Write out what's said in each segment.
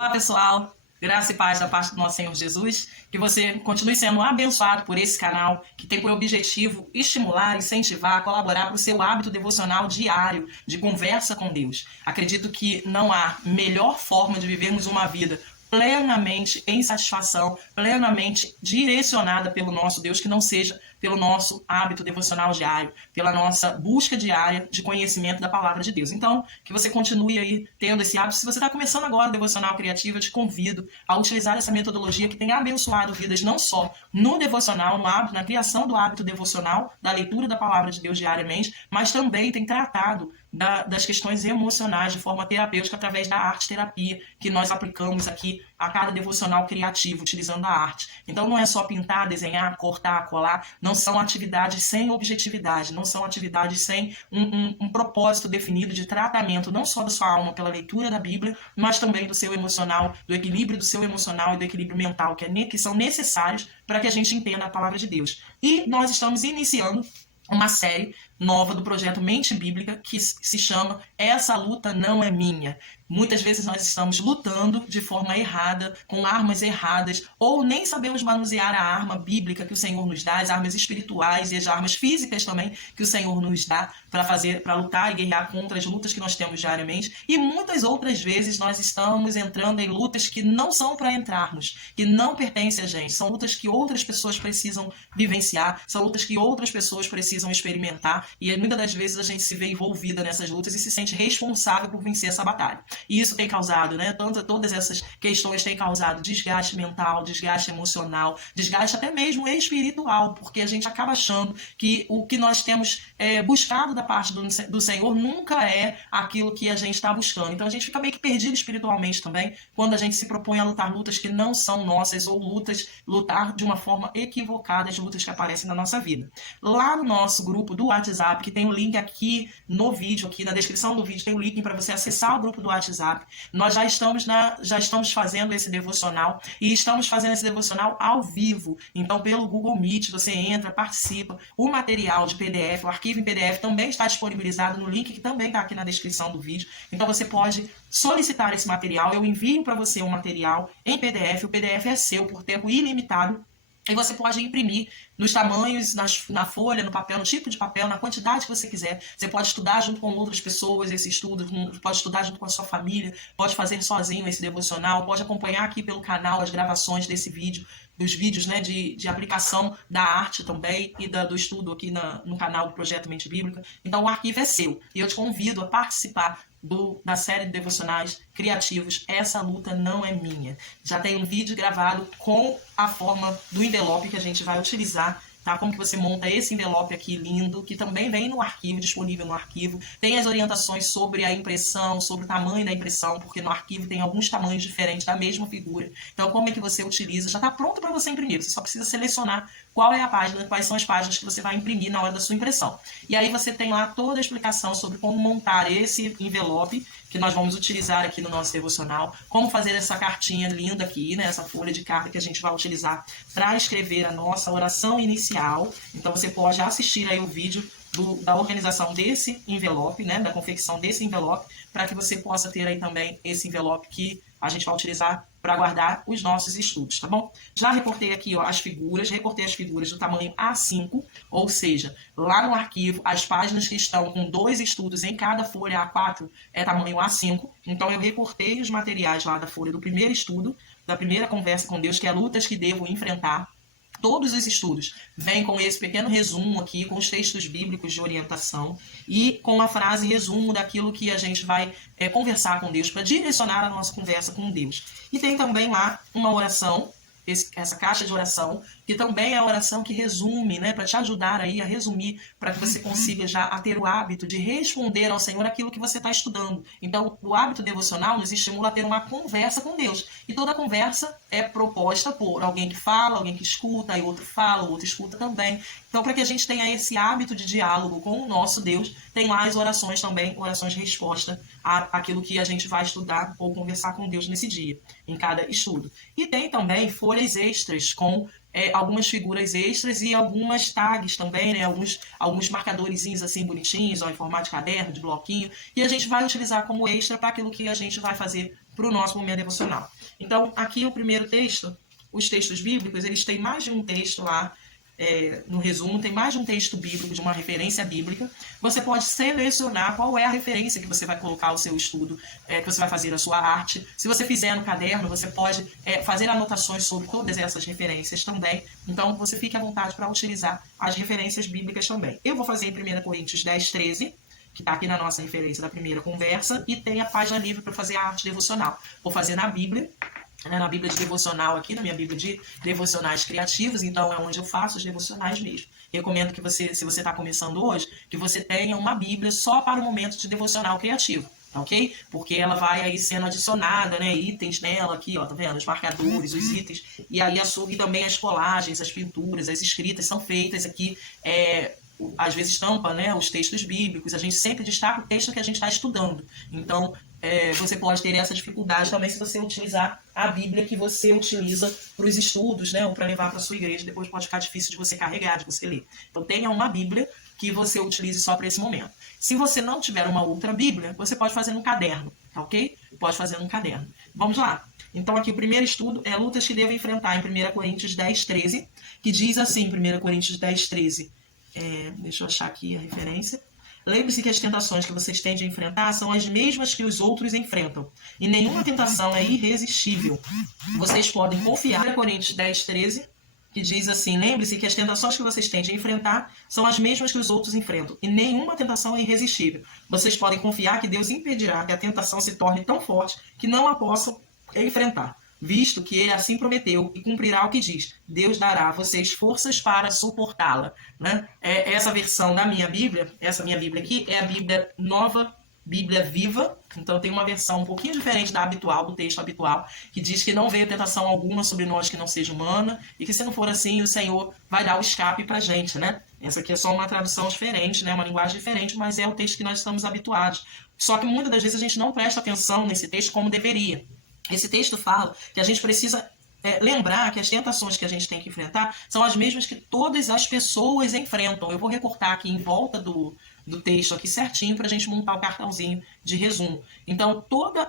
Olá, pessoal. Graça e paz da parte do nosso Senhor Jesus. Que você continue sendo abençoado por esse canal, que tem por objetivo estimular, incentivar, colaborar para o seu hábito devocional diário de conversa com Deus. Acredito que não há melhor forma de vivermos uma vida plenamente em satisfação, plenamente direcionada pelo nosso Deus, que não seja pelo nosso hábito devocional diário, pela nossa busca diária de conhecimento da palavra de Deus. Então, que você continue aí tendo esse hábito. Se você está começando agora o devocional criativo, eu te convido a utilizar essa metodologia que tem abençoado vidas não só no devocional, no hábito, na criação do hábito devocional, da leitura da palavra de Deus diariamente, mas também tem tratado das questões emocionais de forma terapêutica através da arte-terapia que nós aplicamos aqui a cada devocional criativo, utilizando a arte. Então não é só pintar, desenhar, cortar, colar, não são atividades sem objetividade, não são atividades sem um propósito definido de tratamento, não só da sua alma pela leitura da Bíblia, mas também do seu emocional, do equilíbrio do seu emocional e do equilíbrio mental, que são necessários para que a gente entenda a palavra de Deus. E nós estamos iniciando uma série nova do projeto Mente Bíblica que se chama Essa Luta Não É Minha. Muitas vezes nós estamos lutando de forma errada, com armas erradas, ou nem sabemos manusear a arma bíblica que o Senhor nos dá, as armas espirituais e as armas físicas também que o Senhor nos dá para lutar e guerrear contra as lutas que nós temos diariamente. E muitas outras vezes nós estamos entrando em lutas que não são para entrarmos, que não pertencem a gente. São lutas que outras pessoas precisam vivenciar, são lutas que outras pessoas precisam experimentar, e muitas das vezes a gente se vê envolvida nessas lutas e se sente responsável por vencer essa batalha. E isso tem causado, todas essas questões têm causado desgaste mental, desgaste emocional, desgaste até mesmo espiritual, porque a gente acaba achando que o que nós temos buscado da parte do Senhor nunca é aquilo que a gente está buscando. Então a gente fica meio que perdido espiritualmente também quando a gente se propõe a lutar lutas que não são nossas ou lutar de uma forma equivocada as lutas que aparecem na nossa vida. Lá no nosso grupo do WhatsApp, que tem o link aqui no vídeo, aqui na descrição do vídeo tem o link para você acessar o grupo do WhatsApp. Nós já estamos fazendo esse devocional e estamos fazendo esse devocional ao vivo. Então pelo Google Meet você entra, participa. O material de PDF, o arquivo em PDF também está disponibilizado no link que também está aqui na descrição do vídeo. Então você pode solicitar esse material, eu envio para você um material em PDF, o PDF é seu por tempo ilimitado. E você pode imprimir nos tamanhos, na folha, no papel, no tipo de papel, na quantidade que você quiser. Você pode estudar junto com outras pessoas esse estudo, pode estudar junto com a sua família, pode fazer sozinho esse devocional, pode acompanhar aqui pelo canal as gravações desse vídeo, dos vídeos de aplicação da arte também e do estudo aqui no canal do Projeto Mente Bíblica. Então o arquivo é seu e eu te convido a participar da série de devocionais criativos Essa Luta Não É Minha. Já tem um vídeo gravado com a forma do envelope que a gente vai utilizar, tá? Como que você monta esse envelope aqui lindo, que também vem no arquivo, disponível no arquivo. Tem as orientações sobre a impressão, sobre o tamanho da impressão, porque no arquivo tem alguns tamanhos diferentes da mesma figura. Então como é que você utiliza? Já está pronto para você imprimir, você só precisa selecionar qual é a página, quais são as páginas que você vai imprimir na hora da sua impressão. E aí você tem lá toda a explicação sobre como montar esse envelope que nós vamos utilizar aqui no nosso devocional, como fazer essa cartinha linda aqui, essa folha de carta que a gente vai utilizar para escrever a nossa oração inicial. Então você pode assistir aí o vídeo da organização desse envelope, da confecção desse envelope, para que você possa ter aí também esse envelope que a gente vai utilizar para guardar os nossos estudos, tá bom? Já reportei aqui as figuras do tamanho A5, ou seja, lá no arquivo, as páginas que estão com 2 estudos em cada folha A4 é tamanho A5, então eu reportei os materiais lá da folha do primeiro estudo, da primeira conversa com Deus, que é lutas que devo enfrentar. Todos os estudos vêm com esse pequeno resumo aqui, com os textos bíblicos de orientação e com a frase resumo daquilo que a gente vai conversar com Deus, para direcionar a nossa conversa com Deus. E tem também lá uma oração, essa caixa de oração, que também é a oração que resume, para te ajudar aí a resumir, para que você consiga já ter o hábito de responder ao Senhor aquilo que você está estudando. Então, o hábito devocional nos estimula a ter uma conversa com Deus. E toda conversa é proposta por alguém que fala, alguém que escuta, aí outro fala, o outro escuta também. Então, para que a gente tenha esse hábito de diálogo com o nosso Deus, tem lá as orações também, orações de resposta àquilo que a gente vai estudar ou conversar com Deus nesse dia, em cada estudo. E tem também folhas extras com algumas figuras extras e algumas tags também, né? Alguns marcadorzinhos assim bonitinhos, ó, em formato de caderno, de bloquinho, e a gente vai utilizar como extra para aquilo que a gente vai fazer para o nosso momento devocional. Então, aqui o primeiro texto, os textos bíblicos, eles têm mais de um texto lá, no resumo, tem mais de um texto bíblico, de uma referência bíblica. Você pode selecionar qual é a referência que você vai colocar o seu estudo, que você vai fazer a sua arte. Se você fizer no caderno, você pode fazer anotações sobre todas essas referências também. Então, você fique à vontade para utilizar as referências bíblicas também. Eu vou fazer em 1 Coríntios 10, 13, que está aqui na nossa referência da primeira conversa, e tem a página livre para fazer a arte devocional. Vou fazer na Bíblia, na Bíblia de devocional aqui, na minha Bíblia de devocionais criativos, então é onde eu faço os devocionais mesmo. Recomendo que você, se você está começando hoje, que você tenha uma Bíblia só para o momento de devocional criativo, tá ok? Porque ela vai aí sendo adicionada, né, itens nela aqui, ó, tá vendo? Os marcadores, os itens, e aí e também as colagens, as pinturas, as escritas são feitas aqui, às vezes tampa, né, os textos bíblicos, a gente sempre destaca o texto que a gente está estudando. Então, você pode ter essa dificuldade também se você utilizar a Bíblia que você utiliza para os estudos, né, ou para levar para a sua igreja, depois pode ficar difícil de você carregar, de você ler. Então, tenha uma Bíblia que você utilize só para esse momento. Se você não tiver uma outra Bíblia, você pode fazer num caderno, tá ok? Pode fazer num caderno. Vamos lá. Então, aqui o primeiro estudo é lutas que devo enfrentar em 1 Coríntios 10, 13, que diz assim, 1 Coríntios 10, 13, deixa eu achar aqui a referência. Lembre-se que as tentações que vocês têm de enfrentar são as mesmas que os outros enfrentam. E nenhuma tentação é irresistível. Vocês podem confiar. 1 Coríntios 10, 13, que diz assim, lembre-se que as tentações que vocês têm de enfrentar são as mesmas que os outros enfrentam. E nenhuma tentação é irresistível. Vocês podem confiar que Deus impedirá que a tentação se torne tão forte que não a possam enfrentar, visto que ele assim prometeu e cumprirá o que diz. Deus dará a vocês forças para suportá-la. Né? Essa versão da minha Bíblia, essa minha Bíblia aqui, é a Bíblia Nova, Bíblia Viva. Então tem uma versão um pouquinho diferente da habitual, do texto habitual, que diz que não veio tentação alguma sobre nós que não seja humana, e que se não for assim, o Senhor vai dar o escape pra gente, né? Essa aqui é só uma tradução diferente, né? Uma linguagem diferente, mas é o texto que nós estamos habituados. Só que muitas das vezes a gente não presta atenção nesse texto como deveria. Esse texto fala que a gente precisa lembrar que as tentações que a gente tem que enfrentar são as mesmas que todas as pessoas enfrentam. Eu vou recortar aqui em volta do texto aqui certinho para a gente montar o cartãozinho de resumo. Então, toda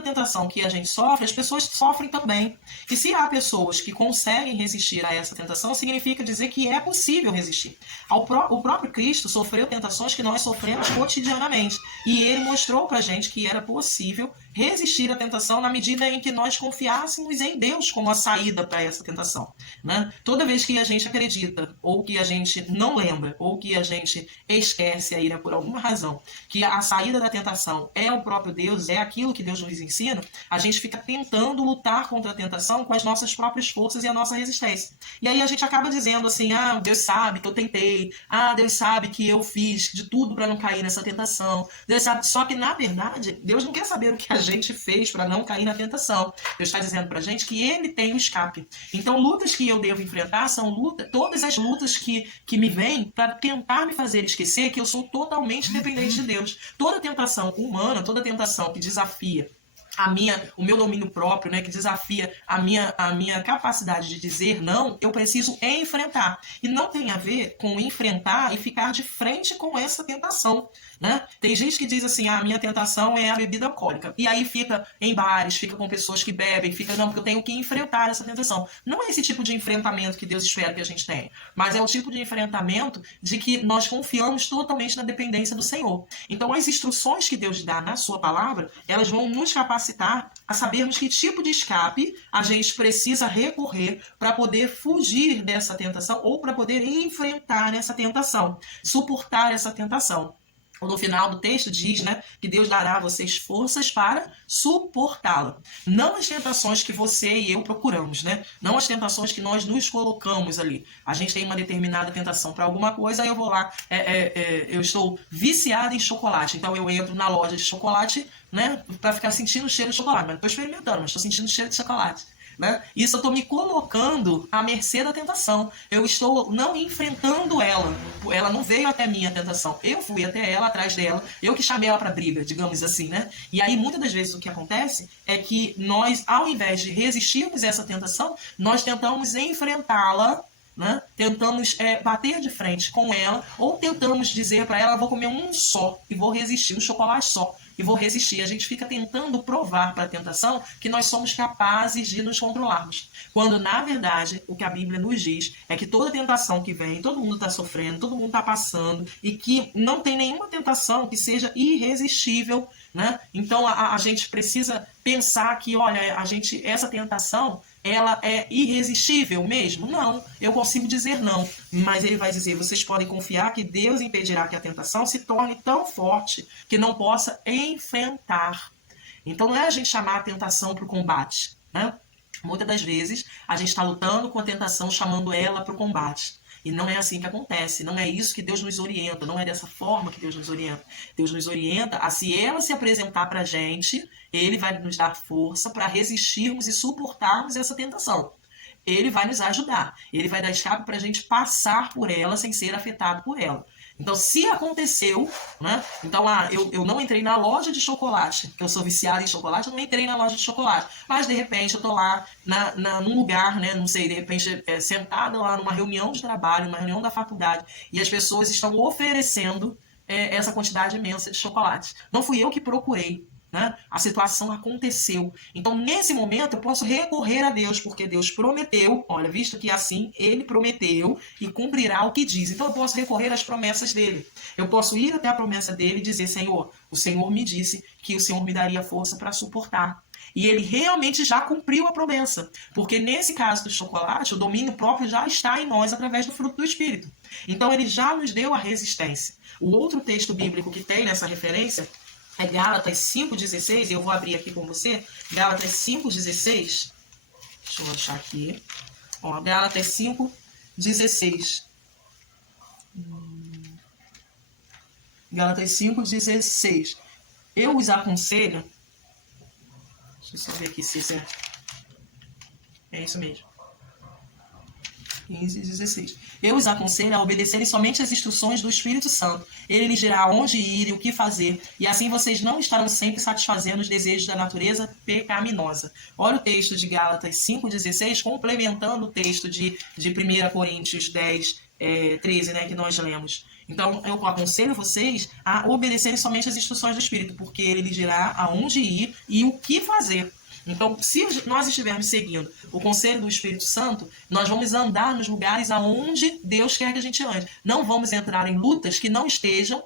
tentação que a gente sofre, as pessoas sofrem também. E se há pessoas que conseguem resistir a essa tentação, significa dizer que é possível resistir. O próprio Cristo sofreu tentações que nós sofremos cotidianamente. E ele mostrou para a gente que era possível resistir à tentação na medida em que nós confiássemos em Deus como a saída para essa tentação. Né? Toda vez que a gente acredita, ou que a gente não lembra, ou que a gente esquece aí, né, por alguma razão, que a saída da tentação é o próprio Deus, é aquilo que Deus nos ensina, a gente fica tentando lutar contra a tentação com as nossas próprias forças e a nossa resistência. E aí a gente acaba dizendo assim, Deus sabe que eu tentei, Deus sabe que eu fiz de tudo para não cair nessa tentação, Deus sabe, só que na verdade, Deus não quer saber o que a gente fez para não cair na tentação. Deus está dizendo pra gente que ele tem o escape. Então, lutas que eu devo enfrentar são todas as lutas que me vêm para tentar me fazer esquecer que eu sou totalmente dependente de Deus. Toda tentação humana, toda tentação que desafia o meu domínio próprio, né, que desafia a minha capacidade de dizer não, eu preciso enfrentar. E não tem a ver com enfrentar e ficar de frente com essa tentação. Né? Tem gente que diz assim, a minha tentação é a bebida alcoólica. E aí fica em bares, fica com pessoas que bebem, não, porque eu tenho que enfrentar essa tentação. Não é esse tipo de enfrentamento que Deus espera que a gente tenha, mas é o tipo de enfrentamento de que nós confiamos totalmente na dependência do Senhor. Então as instruções que Deus dá na sua palavra, elas vão nos capacitar a sabermos que tipo de escape a gente precisa recorrer para poder fugir dessa tentação ou para poder enfrentar essa tentação, suportar essa tentação. No final do texto diz, né, que Deus dará a vocês forças para suportá-la. Não as tentações que você e eu procuramos, né? Não as tentações que nós nos colocamos ali. A gente tem uma determinada tentação para alguma coisa, aí eu vou lá, eu estou viciada em chocolate, então eu entro na loja de chocolate, né, para ficar sentindo o cheiro de chocolate. Mas não estou experimentando, mas estou sentindo o cheiro de chocolate. né? Isso eu estou me colocando à mercê da tentação. Eu estou não enfrentando ela. Ela não veio até mim, a tentação. Eu fui até ela, atrás dela. Eu que chamei ela para briga, digamos assim, né? E aí, muitas das vezes, o que acontece é que nós, ao invés de resistirmos a essa tentação, nós tentamos enfrentá-la, né? Tentamos bater de frente com ela, ou tentamos dizer para ela, vou comer um só e vou resistir, um chocolate só e vou resistir. A gente fica tentando provar para a tentação que nós somos capazes de nos controlarmos, quando na verdade o que a Bíblia nos diz é que toda tentação que vem, todo mundo está sofrendo, todo mundo está passando, e que não tem nenhuma tentação que seja irresistível, né? Então a gente precisa pensar que, olha, essa tentação, ela é irresistível mesmo? Não, eu consigo dizer não, mas ele vai dizer, vocês podem confiar que Deus impedirá que a tentação se torne tão forte que não possa enfrentar. Então não é a gente chamar a tentação para o combate, né? Muitas das vezes a gente está lutando com a tentação, chamando ela para o combate. E não é assim que acontece, não é isso que Deus nos orienta, não é dessa forma que Deus nos orienta. Deus nos orienta a, se ela se apresentar para a gente, Ele vai nos dar força para resistirmos e suportarmos essa tentação. Ele vai nos ajudar, Ele vai dar escape para a gente passar por ela sem ser afetado por ela. Então, se aconteceu, né? Então, eu não entrei na loja de chocolate, que eu sou viciada em chocolate, eu não entrei na loja de chocolate. Mas, de repente, eu tô lá num lugar, né? Não sei, de repente, sentada lá numa reunião de trabalho, numa reunião da faculdade, e as pessoas estão oferecendo essa quantidade imensa de chocolate. Não fui eu que procurei. Né? A situação aconteceu. Então, nesse momento, eu posso recorrer a Deus, porque Deus prometeu, olha, visto que assim Ele prometeu e cumprirá o que diz. Então, eu posso recorrer às promessas dele. Eu posso ir até a promessa dele e dizer, Senhor, o Senhor me disse que o Senhor me daria força para suportar. E ele realmente já cumpriu a promessa. Porque nesse caso do chocolate, o domínio próprio já está em nós através do fruto do Espírito. Então, ele já nos deu a resistência. O outro texto bíblico que tem nessa referência é Gálatas 5,16, e eu vou abrir aqui com você, Gálatas 5,16, deixa eu achar aqui, ó, Gálatas 5,16, Gálatas 5,16, eu os aconselho, deixa eu só ver aqui se é isso mesmo, 15:16. Eu os aconselho a obedecerem somente as instruções do Espírito Santo. Ele lhes dirá onde ir e o que fazer, e assim vocês não estarão sempre satisfazendo os desejos da natureza pecaminosa. Olha o texto de Gálatas 5,16, complementando o texto de 1 Coríntios 10, 13, né, que nós lemos. Então, eu aconselho vocês a obedecerem somente as instruções do Espírito, porque ele lhes dirá aonde ir e o que fazer. Então, se nós estivermos seguindo o conselho do Espírito Santo, nós vamos andar nos lugares aonde Deus quer que a gente ande. Não vamos entrar em lutas que não estejam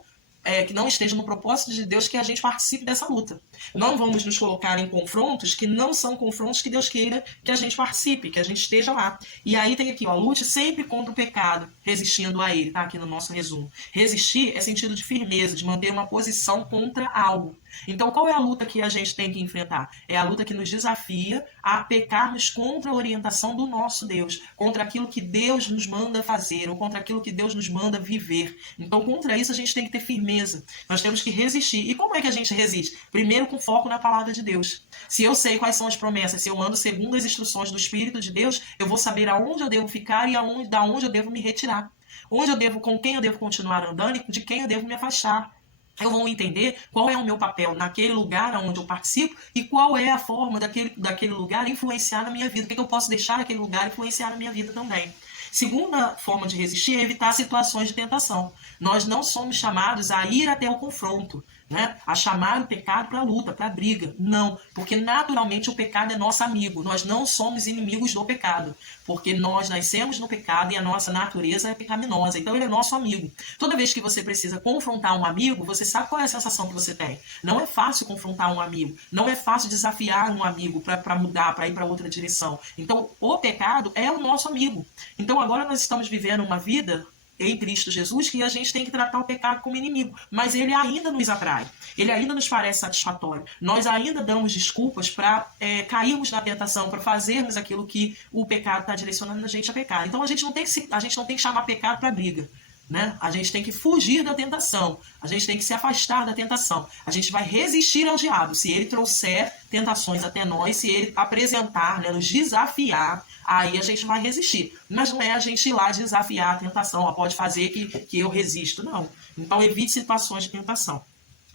no propósito de Deus que a gente participe dessa luta. Não vamos nos colocar em confrontos que não são confrontos que Deus queira que a gente participe, que a gente esteja lá. E aí tem aqui, ó, lute sempre contra o pecado, resistindo a ele, tá? Aqui no nosso resumo. Resistir é sentido de firmeza, de manter uma posição contra algo. Então, qual é a luta que a gente tem que enfrentar? É a luta que nos desafia a pecarmos contra a orientação do nosso Deus, contra aquilo que Deus nos manda fazer, ou contra aquilo que Deus nos manda viver. Então, contra isso, a gente tem que ter firmeza. Nós temos que resistir. E como é que a gente resiste? Primeiro, com foco na palavra de Deus. Se eu sei quais são as promessas, se eu ando segundo as instruções do Espírito de Deus, eu vou saber aonde eu devo ficar e da onde eu devo me retirar. Com quem eu devo continuar andando e de quem eu devo me afastar. Eu vou entender qual é o meu papel naquele lugar onde eu participo e qual é a forma daquele lugar influenciar na minha vida. O que eu posso deixar aquele lugar influenciar na minha vida também. Segunda forma de resistir é evitar situações de tentação. Nós não somos chamados a ir até o confronto, né? A chamar o pecado para a luta, para a briga. Não, porque naturalmente o pecado é nosso amigo. Nós não somos inimigos do pecado, porque nós nascemos no pecado e a nossa natureza é pecaminosa. Então ele é nosso amigo. Toda vez que você precisa confrontar um amigo, você sabe qual é a sensação que você tem. Não é fácil confrontar um amigo. Não é fácil desafiar um amigo para mudar, para ir para outra direção. Então o pecado é o nosso amigo. Então agora nós estamos vivendo uma vida em Cristo Jesus, que a gente tem que tratar o pecado como inimigo, mas ele ainda nos atrai, ele ainda nos parece satisfatório, nós ainda damos desculpas para cairmos na tentação, para fazermos aquilo que o pecado está direcionando a gente a pecar. Então a gente não tem que chamar pecado para briga, né? A gente tem que fugir da tentação. A gente tem que se afastar da tentação. A gente vai resistir ao diabo. Se ele trouxer tentações até nós, se ele apresentar, né, nos desafiar, aí a gente vai resistir. Mas não é a gente ir lá desafiar a tentação. Ó, pode fazer que eu resisto. Não. Então evite situações de tentação.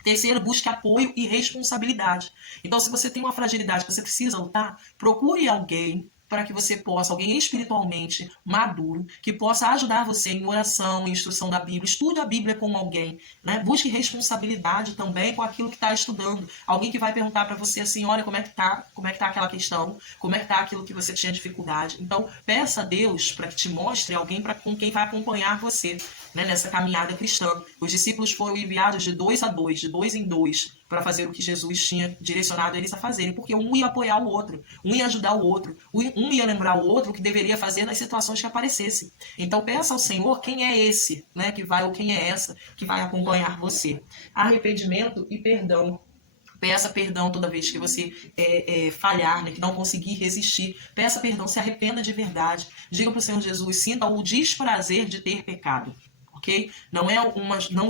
Terceiro, busque apoio e responsabilidade. Então, se você tem uma fragilidade que você precisa lutar, procure alguém para que você possa, alguém espiritualmente maduro, que possa ajudar você em oração, em instrução da Bíblia. Estude a Bíblia com alguém, né? Busque responsabilidade também com aquilo que está estudando. Alguém que vai perguntar para você assim, olha, como é que tá aquela questão, como é que tá aquilo que você tinha dificuldade. Então, peça a Deus para que te mostre alguém com quem vai acompanhar você, né, nessa caminhada cristã. Os discípulos foram enviados de 2 a 2, de 2 em 2, para fazer o que Jesus tinha direcionado eles a fazerem, porque um ia apoiar o outro, um ia ajudar o outro, um ia lembrar o outro o que deveria fazer nas situações que aparecessem. Então peça ao Senhor quem é esse, né, que vai, ou quem é essa que vai acompanhar você. Arrependimento e perdão. Peça perdão toda vez que você falhar, né, que não conseguir resistir. Peça perdão, se arrependa de verdade. Diga para o Senhor Jesus, sinta o desprazer de ter pecado. Ok? Não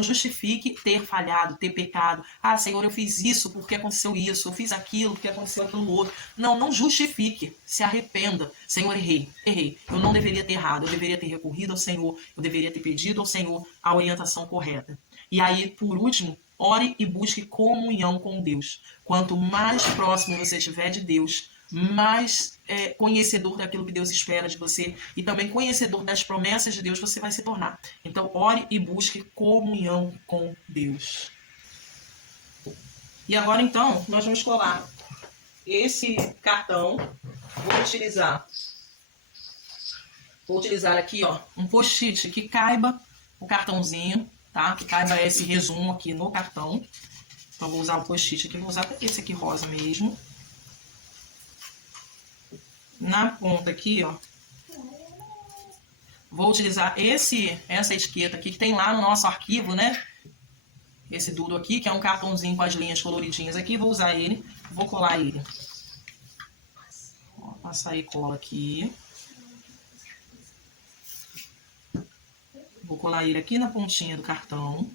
justifique ter falhado, ter pecado. Ah, Senhor, eu fiz isso porque aconteceu isso, eu fiz aquilo porque aconteceu aquilo outro. Não justifique, se arrependa. Senhor, errei. Eu não deveria ter errado, eu deveria ter recorrido ao Senhor, eu deveria ter pedido ao Senhor a orientação correta. E aí, por último, ore e busque comunhão com Deus. Quanto mais próximo você estiver de Deus, mais conhecedor daquilo que Deus espera de você e também conhecedor das promessas de Deus você vai se tornar. Então, ore e busque comunhão com Deus. E agora, então, nós vamos colar esse cartão. Vou utilizar aqui, ó, um post-it que caiba o cartãozinho, tá? Que caiba esse resumo aqui no cartão. Então, vou usar o post-it aqui, vou usar esse aqui rosa mesmo. Na ponta aqui, ó, vou utilizar essa etiqueta aqui que tem lá no nosso arquivo, né? Esse dudo aqui, que é um cartãozinho com as linhas coloridinhas aqui. Vou usar ele, vou colar ele. Ó, passar aí cola aqui. Vou colar ele aqui na pontinha do cartão.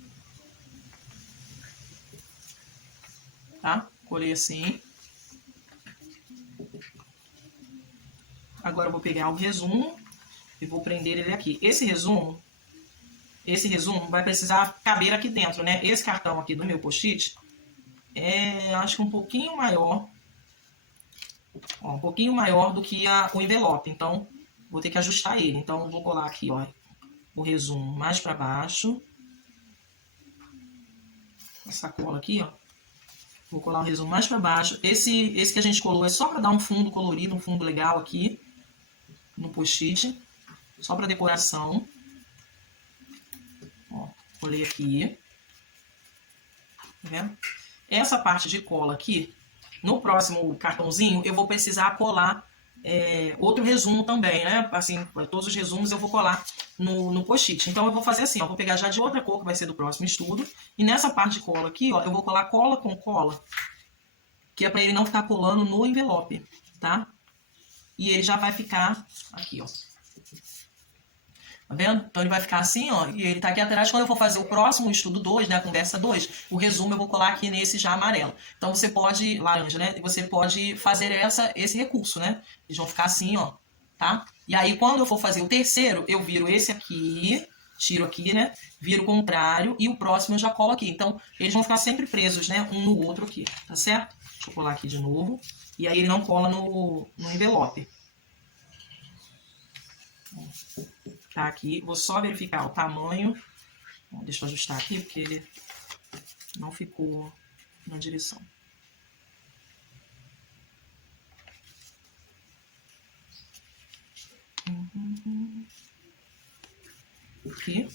Tá? Colei assim. Agora eu vou pegar o resumo e vou prender ele aqui. Esse resumo vai precisar caber aqui dentro, né? Esse cartão aqui do meu post-it acho que um pouquinho maior. Ó, um pouquinho maior do que o envelope. Então, vou ter que ajustar ele. Então, eu vou colar aqui, ó, o resumo mais para baixo. Essa cola aqui, ó. Vou colar o resumo mais para baixo. Esse que a gente colou é só para dar um fundo colorido, um fundo legal aqui no post-it, só para decoração. Ó, colei aqui. Tá vendo? Essa parte de cola aqui, no próximo cartãozinho, eu vou precisar colar outro resumo também, né? Assim, todos os resumos eu vou colar no post-it. Então eu vou fazer assim, ó, vou pegar já de outra cor, que vai ser do próximo estudo, e nessa parte de cola aqui, ó, eu vou colar cola com cola, que é para ele não ficar colando no envelope, tá? E ele já vai ficar aqui, ó. Tá vendo? Então ele vai ficar assim, ó, e ele tá aqui atrás. Quando eu for fazer o próximo estudo 2, né, a conversa 2, o resumo eu vou colar aqui nesse já amarelo. Então você pode, laranja, né, você pode fazer esse recurso, né? Eles vão ficar assim, ó, tá? E aí quando eu for fazer o terceiro, eu viro esse aqui, tiro aqui, né, viro o contrário, e o próximo eu já colo aqui. Então eles vão ficar sempre presos, né, um no outro aqui, tá certo? Deixa eu colar aqui de novo. E aí ele não cola no envelope. Tá aqui, vou só verificar o tamanho. Bom, deixa eu ajustar aqui, porque ele não ficou na direção. Aqui.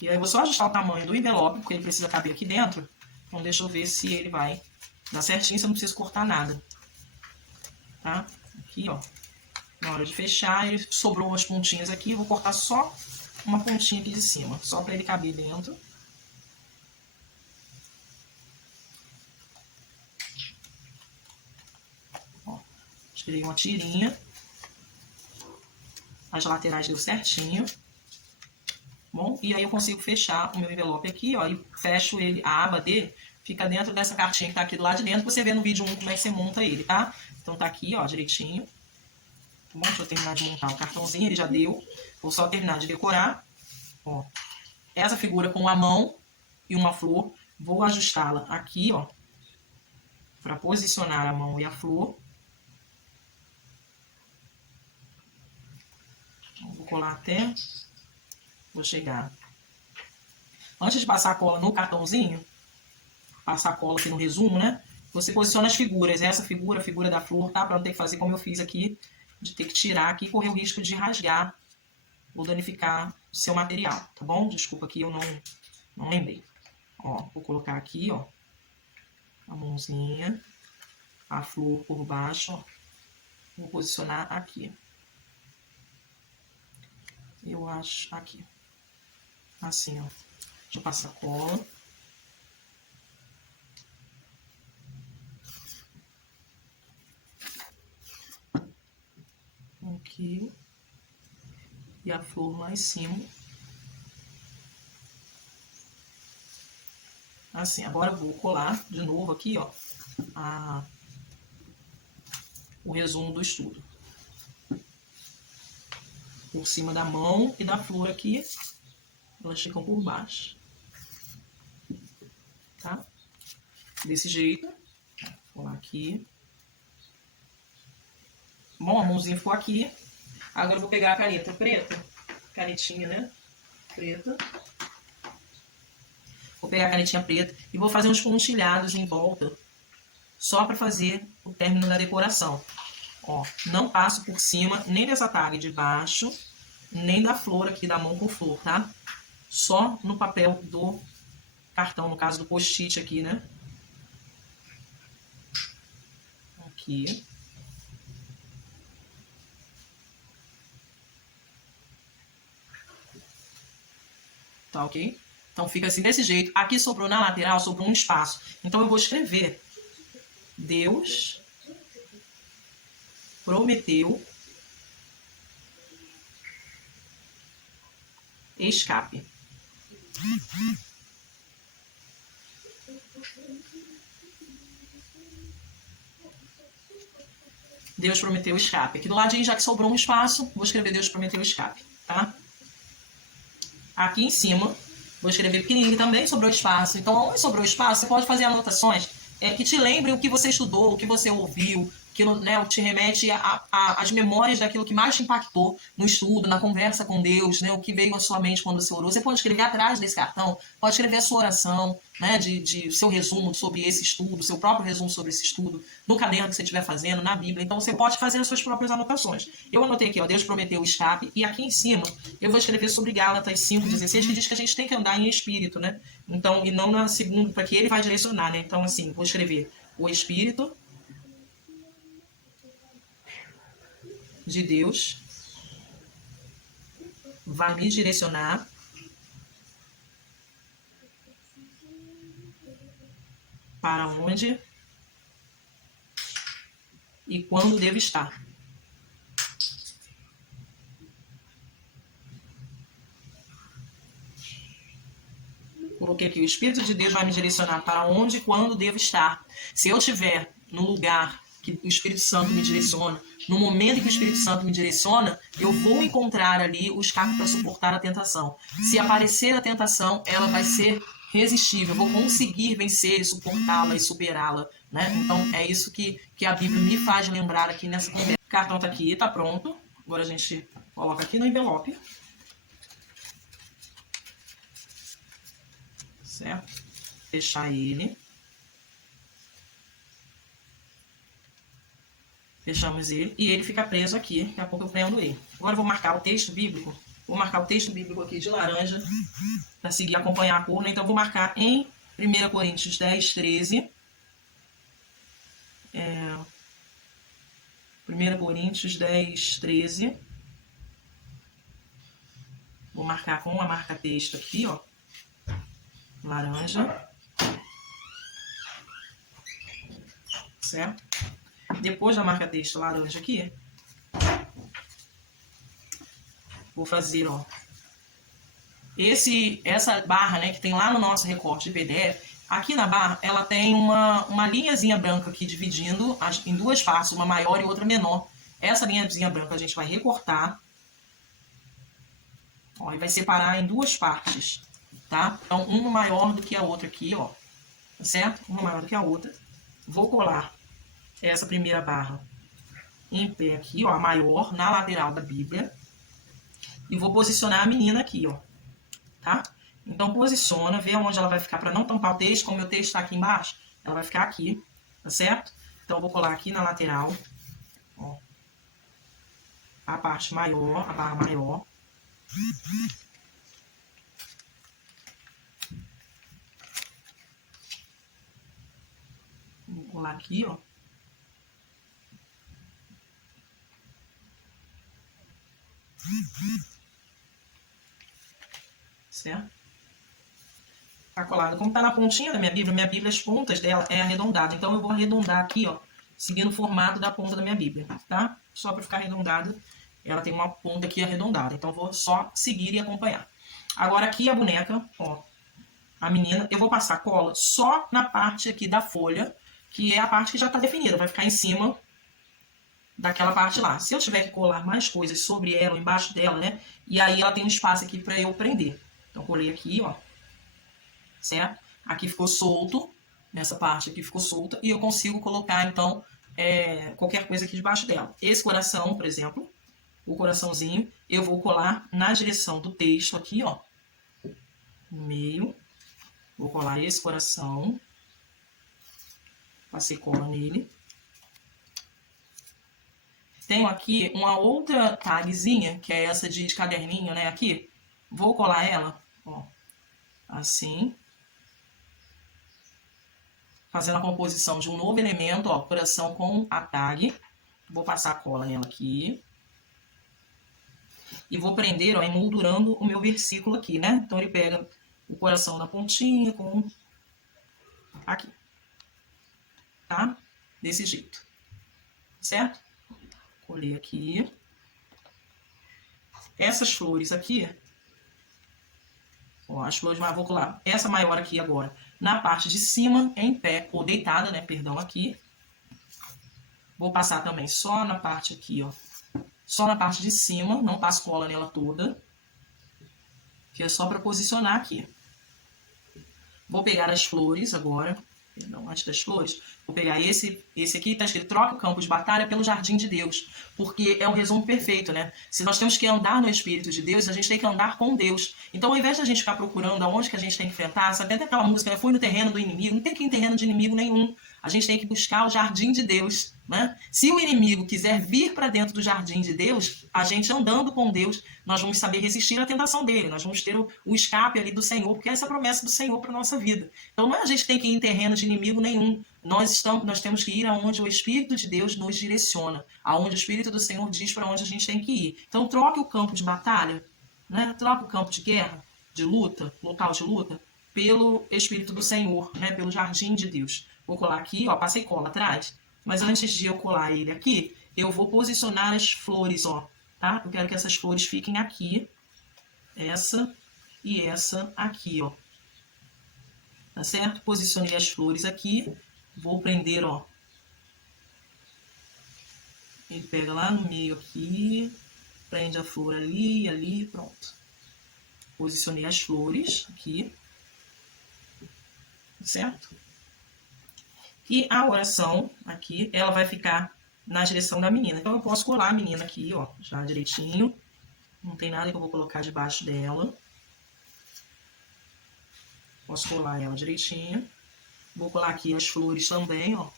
E aí eu vou só ajustar o tamanho do envelope, porque ele precisa caber aqui dentro. Então deixa eu ver se ele vai dar certinho, se eu não preciso cortar nada. Tá? Aqui, ó. Na hora de fechar, ele sobrou umas pontinhas aqui. Eu vou cortar só uma pontinha aqui de cima, só para ele caber dentro. Ó, tirei uma tirinha. As laterais deu certinho. e aí eu consigo fechar o meu envelope aqui, ó, e fecho ele, a aba dele fica dentro dessa cartinha que tá aqui do lado de dentro. Você vê no vídeo 1 como é que você monta ele, tá? Então tá aqui, ó, direitinho. Tá bom? Deixa eu terminar de montar o cartãozinho, ele já deu. Vou só terminar de decorar, ó. Essa figura com a mão e uma flor, vou ajustá-la aqui, ó, para posicionar a mão e a flor. Vou colar até, vou chegar. Antes de passar a cola no cartãozinho, passar a cola aqui no resumo, né? Você posiciona as figuras, essa figura, a figura da flor, tá? Para não ter que fazer como eu fiz aqui, de ter que tirar aqui e correr o risco de rasgar ou danificar o seu material, tá bom? Desculpa aqui, eu não lembrei. Ó, vou colocar aqui, ó, a mãozinha, a flor por baixo, ó. Vou posicionar aqui. Eu acho aqui. Assim, ó. Deixa eu passar a cola. Aqui. E a flor lá em cima. Assim, agora eu vou colar de novo aqui, ó, o resumo do estudo. Por cima da mão e da flor aqui, elas ficam por baixo. Tá? Desse jeito. Vou colar aqui. Bom, a mãozinha ficou aqui. Agora eu vou pegar a caneta preta. Canetinha, né? Preta. Vou pegar a canetinha preta e vou fazer uns pontilhados em volta, só para fazer o término da decoração. Ó, não passo por cima nem dessa tag de baixo, nem da flor aqui da mão com flor, tá? Só no papel do cartão, no caso do post-it aqui, né? Aqui. Tá ok? Então fica assim desse jeito. Aqui sobrou na lateral, sobrou um espaço. Então eu vou escrever: Deus prometeu escape. Deus prometeu escape. Aqui do ladinho, já que sobrou um espaço, vou escrever Deus prometeu escape, tá? Aqui em cima, vou escrever pequenininho também, sobrou espaço. Então, onde sobrou espaço, você pode fazer anotações que te lembrem o que você estudou, o que você ouviu, que, né, o que te remete às memórias daquilo que mais te impactou no estudo, na conversa com Deus, né, o que veio à sua mente quando você orou. Você pode escrever atrás desse cartão, pode escrever a sua oração, né, de seu resumo sobre esse estudo, seu próprio resumo sobre esse estudo, no caderno que você estiver fazendo, na Bíblia. Então você pode fazer as suas próprias anotações. Eu anotei aqui, ó, Deus prometeu o escape, e aqui em cima eu vou escrever sobre Gálatas 5,16, que diz que a gente tem que andar em espírito, né? Então, e não na segunda, para que ele vai direcionar, né? Então, assim, vou escrever: o Espírito de Deus vai me direcionar para onde e quando devo estar. Coloquei aqui: o Espírito de Deus vai me direcionar para onde e quando devo estar. Se eu estiver no lugar que o Espírito Santo me direciona, no momento em que o Espírito Santo me direciona, eu vou encontrar ali o escape para suportar a tentação. Se aparecer a tentação, ela vai ser resistível, eu vou conseguir vencer e suportá-la e superá-la, né? Então é isso que a Bíblia me faz lembrar aqui nessa conversa. O cartão tá aqui, tá pronto. Agora a gente coloca aqui no envelope. Certo? Fechar ele. Fechamos ele e ele fica preso aqui. Daqui a pouco eu prendo ele. Agora eu vou marcar o texto bíblico. Vou marcar o texto bíblico aqui de laranja para seguir acompanhar a cor, né? Então eu vou marcar em 1 Coríntios 10, 13. 1 Coríntios 10, 13. Vou marcar com a marca texto aqui, ó. Laranja. Certo? Depois da marca texto laranja aqui, vou fazer, ó, Essa barra, né, que tem lá no nosso recorte de PDF, aqui na barra ela tem uma linhazinha branca aqui dividindo em duas partes, uma maior e outra menor. Essa linhazinha branca a gente vai recortar, ó, e vai separar em duas partes, tá? Então, uma maior do que a outra aqui, ó, tá certo? Uma maior do que a outra. Vou colar essa primeira barra em pé aqui, ó, a maior, na lateral da Bíblia. E vou posicionar a menina aqui, ó, tá? Então, posiciona, vê onde ela vai ficar para não tampar o texto. Como o meu texto está aqui embaixo, ela vai ficar aqui, tá certo? Então, eu vou colar aqui na lateral, ó, a parte maior, a barra maior. Vou colar aqui, ó. Certo? Tá colado. Como tá na pontinha da minha Bíblia, as pontas dela é arredondada. Então, eu vou arredondar aqui, ó, seguindo o formato da ponta da minha Bíblia, tá? Só para ficar arredondada, ela tem uma ponta aqui arredondada. Então, eu vou só seguir e acompanhar. Agora, aqui a boneca, ó, a menina, eu vou passar cola só na parte aqui da folha, que é a parte que já tá definida. Vai ficar em cima daquela parte lá. Se eu tiver que colar mais coisas sobre ela, embaixo dela, né? E aí ela tem um espaço aqui para eu prender. Então, colei aqui, ó. Certo? Aqui ficou solto, nessa parte aqui ficou solta, e eu consigo colocar, então, qualquer coisa aqui debaixo dela. Esse coração, por exemplo, o coraçãozinho, eu vou colar na direção do texto aqui, ó, no meio. Vou colar esse coração, passei cola nele. Tenho aqui uma outra tagzinha, que é essa de caderninho, né, aqui. Vou colar ela, ó, assim, fazendo a composição de um novo elemento, ó, coração com a tag. Vou passar a cola nela aqui. E vou prender, ó, emoldurando o meu versículo aqui, né? Então, ele pega o coração na pontinha com aqui. Tá? Desse jeito. Certo? Colei aqui. Essas flores aqui, ó, as flores, vou colar essa maior aqui agora na parte de cima, em pé, ou deitada, né? Perdão, aqui. Vou passar também só na parte aqui, ó. Só na parte de cima, não passo cola nela toda. Que é só para posicionar aqui. Vou pegar as flores agora. Perdão, antes das flores. Vou pegar esse aqui, está escrito: troca o campo de batalha pelo jardim de Deus. Porque é um resumo perfeito, né? Se nós temos que andar no Espírito de Deus, a gente tem que andar com Deus. Então, ao invés de a gente ficar procurando aonde que a gente tem que enfrentar, sabe até aquela música, eu fui no terreno do inimigo, não tem que ir em terreno de inimigo nenhum. A gente tem que buscar o jardim de Deus, né? Se o inimigo quiser vir para dentro do jardim de Deus, a gente andando com Deus, nós vamos saber resistir à tentação dele, nós vamos ter o escape ali do Senhor, porque essa é a promessa do Senhor para a nossa vida. Então, não é a gente tem que ir em terreno de inimigo nenhum. Nós temos que ir aonde o Espírito de Deus nos direciona, aonde o Espírito do Senhor diz para onde a gente tem que ir. Então, troque o campo de batalha, né? Troque o campo de guerra, de luta, local de luta, pelo Espírito do Senhor, né? Pelo jardim de Deus. Vou colar aqui, ó, passei cola atrás, mas antes de eu colar ele aqui, eu vou posicionar as flores, ó, tá? Eu quero que essas flores fiquem aqui, essa e essa aqui, ó. Tá certo? Posicionei as flores aqui. Vou prender, ó. Ele pega lá no meio aqui. Prende a flor ali, ali, pronto. Posicionei as flores aqui. Certo? E a oração aqui, ela vai ficar na direção da menina. Então, eu posso colar a menina aqui, ó, já direitinho. Não tem nada que eu vou colocar debaixo dela. Posso colar ela direitinho. Vou colar aqui as flores também, ó.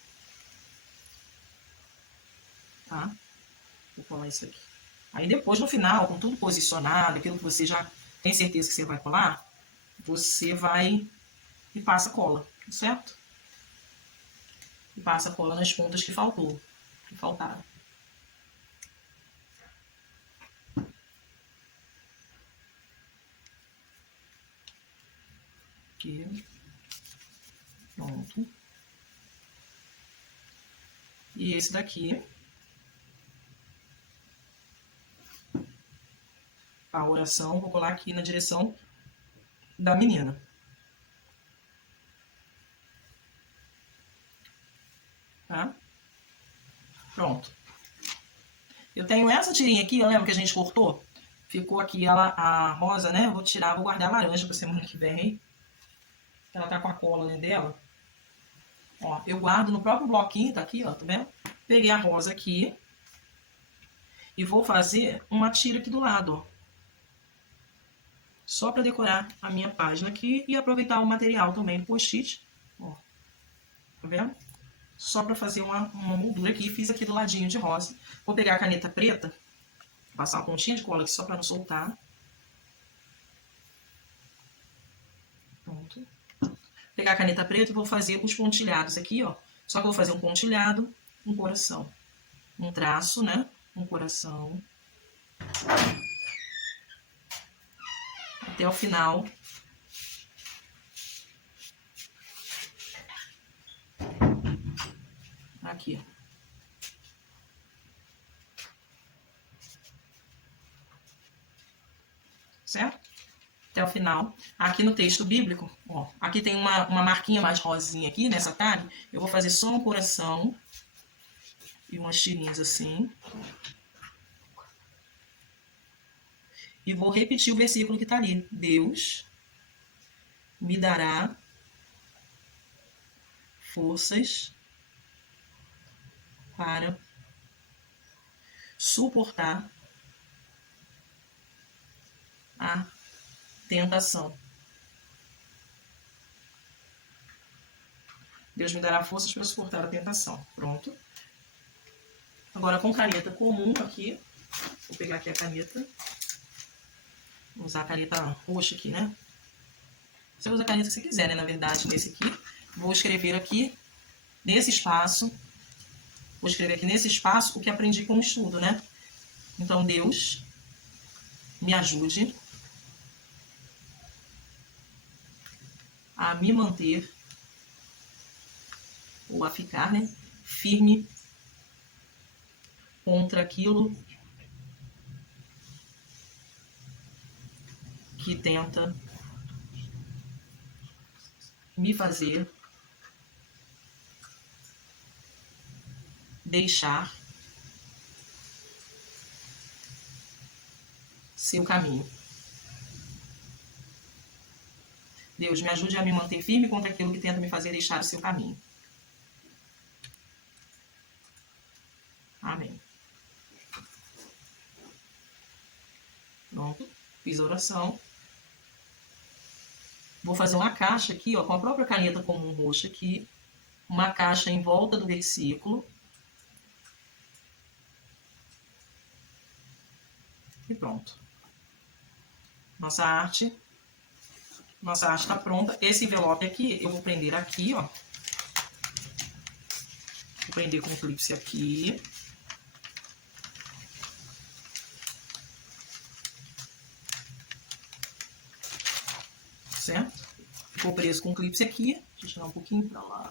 Tá? Vou colar isso aqui. Aí depois, no final, com tudo posicionado, aquilo que você já tem certeza que você vai colar, você vai e passa cola, certo? E passa cola nas pontas que faltaram. Aqui. Pronto. E esse daqui, a oração, vou colar aqui na direção da menina. Tá? Pronto. Eu tenho essa tirinha aqui, eu lembro que a gente cortou? Ficou aqui a rosa, né? Eu vou tirar, vou guardar a laranja pra semana que vem. Ela tá com a cola dentro dela. Ó, eu guardo no próprio bloquinho, tá aqui, ó, tá vendo? Peguei a rosa aqui e vou fazer uma tira aqui do lado, ó. Só para decorar a minha página aqui e aproveitar o material também do post-it, ó. Tá vendo? Só para fazer uma moldura aqui, fiz aqui do ladinho de rosa. Vou pegar a caneta preta, passar uma pontinha de cola aqui só para não soltar. Pronto. Pegar a caneta preta e vou fazer os pontilhados aqui, ó. Só que eu vou fazer um pontilhado, um coração. Um traço, né? Um coração. Até o final. Aqui. Certo? Até o final. Aqui no texto bíblico, ó, aqui tem uma marquinha mais rosinha aqui nessa tag. Eu vou fazer só um coração e umas tirinhas assim. E vou repetir o versículo que está ali. Deus me dará forças para suportar a tentação. Deus me dará forças para suportar a tentação. Pronto. Agora com caneta comum aqui. Vou pegar aqui a caneta. Vou usar a caneta roxa aqui, né? Você usa a caneta que você quiser, né? Na verdade, nesse aqui. Vou escrever aqui, nesse espaço. Vou escrever aqui nesse espaço o que aprendi com o estudo, né? Então, Deus me ajude a me manter, ou a ficar, né? Firme contra aquilo que tenta me fazer deixar seu caminho. Deus, me ajude a me manter firme contra aquilo que tenta me fazer deixar o seu caminho. Amém. Pronto. Fiz a oração. Vou fazer uma caixa aqui, ó, com a própria caneta comum roxa aqui. Uma caixa em volta do versículo. E pronto. Nossa arte está pronta. Esse envelope aqui, eu vou prender aqui, ó. Vou prender com o clipe aqui. Certo? Ficou preso com o clipe aqui. Deixa eu tirar um pouquinho pra lá.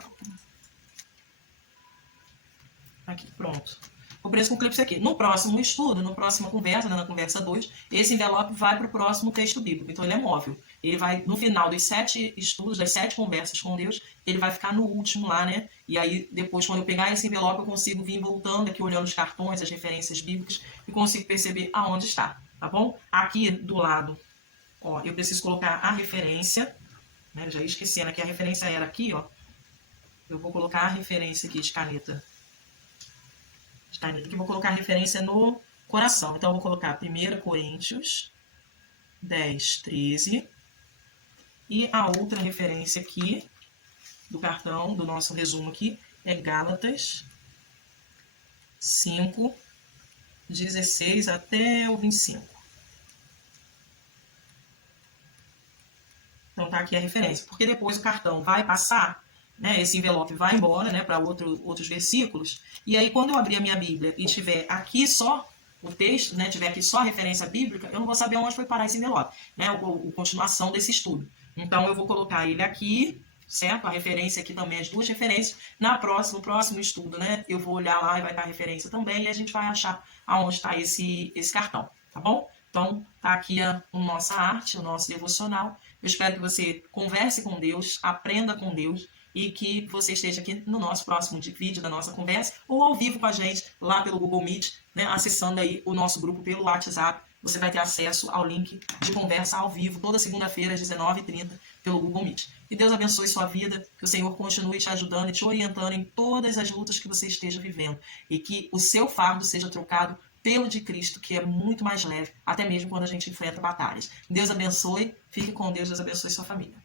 Aqui, pronto. Ficou preso com o clipe aqui. No próximo estudo, na próxima conversa, né, na conversa 2, esse envelope vai para o próximo texto bíblico. Então, ele é móvel. Ele vai, no final dos 7 estudos, das 7 conversas com Deus, ele vai ficar no último lá, né? E aí, depois, quando eu pegar esse envelope, eu consigo vir voltando aqui, olhando os cartões, as referências bíblicas, e consigo perceber aonde está, tá bom? Aqui do lado, ó, eu preciso colocar a referência, né? Eu já ia esquecendo que a referência era aqui, ó. Eu vou colocar a referência aqui de caneta. Aqui vou colocar a referência no coração. Então, eu vou colocar 1 Coríntios 10, 13. E a outra referência aqui, do cartão, do nosso resumo aqui, é Gálatas 5, 16 até o 25. Então, tá aqui a referência. Porque depois o cartão vai passar, né, esse envelope vai embora, né, para outros versículos. E aí, quando eu abrir a minha Bíblia e tiver aqui só o texto, né, tiver aqui só a referência bíblica, eu não vou saber onde foi parar esse envelope, né, a continuação desse estudo. Então, eu vou colocar ele aqui, certo? A referência aqui também, as duas referências. No próximo estudo, né, eu vou olhar lá e vai estar a referência também, e a gente vai achar aonde está esse cartão, tá bom? Então, tá aqui a nossa arte, o nosso devocional. Eu espero que você converse com Deus, aprenda com Deus e que você esteja aqui no nosso próximo vídeo da nossa conversa ou ao vivo com a gente lá pelo Google Meet, né, acessando aí o nosso grupo pelo WhatsApp. Você vai ter acesso ao link de conversa ao vivo toda segunda-feira às 19h30 pelo Google Meet. Que Deus abençoe sua vida, que o Senhor continue te ajudando e te orientando em todas as lutas que você esteja vivendo e que o seu fardo seja trocado pelo de Cristo, que é muito mais leve, até mesmo quando a gente enfrenta batalhas. Deus abençoe, fique com Deus, Deus abençoe sua família.